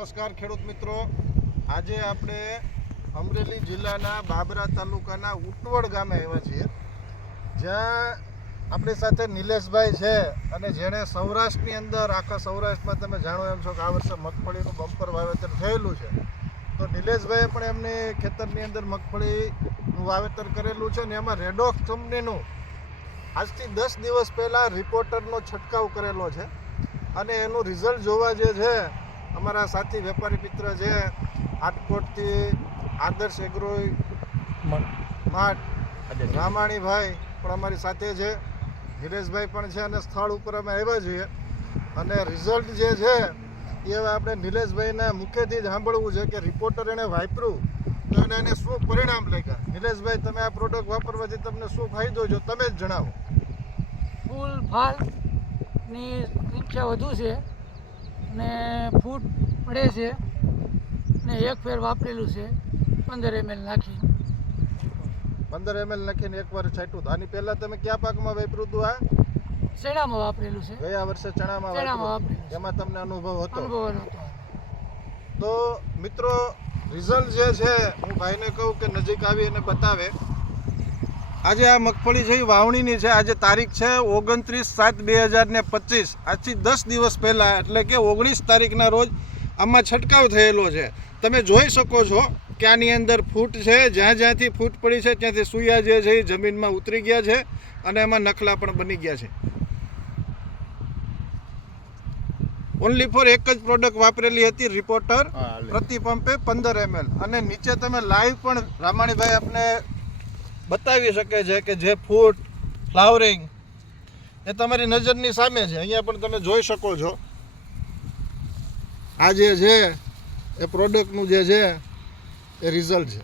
નમસ્કાર ખેડૂત મિત્રો. આજે આપણે અમરેલી જિલ્લાના બાબરા તાલુકાના ઉટવડ ગામે આવ્યા છીએ. જ્યાં આપણી સાથે નિલેશભાઈ છે અને જેણે સૌરાષ્ટ્રની અંદર, આખા સૌરાષ્ટ્રમાં તમે જાણો એમ છો કે આ વર્ષે મગફળીનું બમ્પર વાવેતર થયેલું છે. તો નિલેશભાઈએ પણ એમની ખેતરની અંદર મગફળીનું વાવેતર કરેલું છે અને એમાં રેડોક્સ કંપનીનું આજથી દસ દિવસ પહેલાં રિપોર્ટરનો છંટકાવ કરેલો છે. અને એનું રિઝલ્ટ જોવા જે છે અમારા સાથી વેપારી મિત્ર છે આટકોટથી આદર્શ એગ્રોઈ માટ રામાણીભાઈ પણ અમારી સાથે છે નિલેશભાઈ પણ છે અને સ્થળ ઉપર અમે આવ્યા છીએ. અને રિઝલ્ટ જે છે એ હવે આપણે નિલેશભાઈના મુખેથી જ સાંભળવું છે કે રિપોર્ટર એણે વાપર્યું તો એને એને શું પરિણામ લાગ્યા? નિલેશભાઈ તમે આ પ્રોડક્ટ વાપરવાથી તમને શું ફાયદો જો તમે જ જણાવો. ફૂલ ફાલની સંખ્યા વધુ છે. ને ફૂટ પડે છે ને એક ફેર વાપરેલું છે પંદર એમએલ નાખી. પંદર એમએલ નાખીને એકવાર છાંટ્યું. આની પહેલા તમે કયા પાકમાં વાપર્યું હતું આ? ચણામાં વાપરેલું છે. ગયા વર્ષે ચણામાં ચણામાં વાપરેલું એમાં તમને અનુભવ હતો? અનુભવ હતો. તો મિત્રો રિઝલ્ટ જે છે હું ભાઈને કહું કે નજીક આવી અને બતાવે. આજે આ મગફળી છે એ વાવણીની છે. આજે તારીખ છે ઓગણત્રીસ સાત બે હજાર ને પચીસ. આજથી દસ દિવસ પહેલાં એટલે કે ઓગણીસ તારીખના રોજ આમાં છંટકાવ થયેલો છે. તમે જોઈ શકો છો કે આની અંદર ફૂટ છે જ્યાં જ્યાંથી ફૂટ પડી છે ત્યાંથી સુયા જે છે એ જમીનમાં ઉતરી ગયા છે અને એમાં નખલા પણ બની ગયા છે. ઓનલી ફોર એક જ પ્રોડક્ટ વાપરેલી હતી રિપોર્ટર પ્રતિ પંપે પંદર એમએલ અને નીચે તમે લાઈવ પણ રામાણીભાઈ આપને બતાવી શકે છે કે જે ફૂટ ફ્લાવરિંગ એ તમારી નજરની સામે છે. અહીંયા પણ તમે જોઈ શકો છો. આ જે છે, એ પ્રોડક્ટનું જે છે, એ રિઝલ્ટ છે.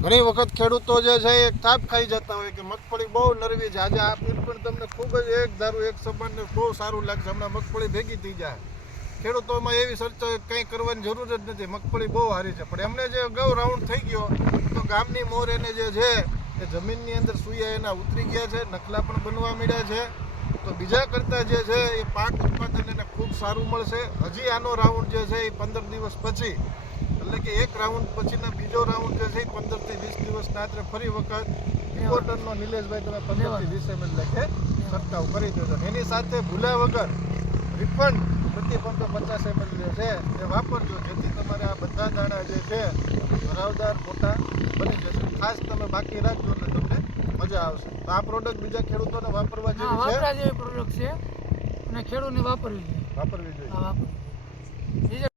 ઘણી વખત ખેડૂતો જે છે, એ થાપ ખાઈ જતા હોય કે મગફળી બહુ નરવી છે. આજે આ પીર પણ તમને ખૂબ જ એક ધારું, એક સમાનને બહુ સારું લાગશે. હમણાં મગફળી ભેગી થઈ જાય. ખેડૂતોમાં એવી ચર્ચા કંઈ કરવાની જરૂર જ નથી. મગફળી બહુ સારી છે. પણ એમને જે અગાઉ રાઉન્ડ થઈ ગયો તો ગામની મોર એને જે છે એ જમીનની અંદર સૂયા એના ઉતરી ગયા છે નખલા પણ બનવા મળ્યા છે. તો બીજા કરતાં જે છે એ પાક ઉત્પાદન એને ખૂબ સારું મળશે. હજી આનો રાઉન્ડ જે છે એ પંદર દિવસ પછી. એટલે કે એક રાઉન્ડ પછીના બીજો રાઉન્ડ જે છે એ પંદરથી વીસ દિવસના આત્રે ફરી વખત રિપોર્ટરનો નિલેશભાઈ તમે પંદરથી વીસ એમ લખે છંટકાવ કરી દેજો. એની સાથે ભૂલ્યા વગર રિફંડ પ્રતિ પંપે પચાસ એમએલ છે. એ વાપરજો. જેથી તમારે આ બધા દાણા જે છે ભરાવદાર મોટા બની જશે ખાસ તમે બાકી રાખજો એટલે તમને મજા આવશે. તો આ પ્રોડક્ટ બીજા ખેડૂતોને વાપરવા જેવી છે? વાપરવા જેવી પ્રોડક્ટ છે. અને ખેડૂતને વાપરવી જોઈએ. વાપરવી જોઈએ. હા વાપરવી જોઈએ.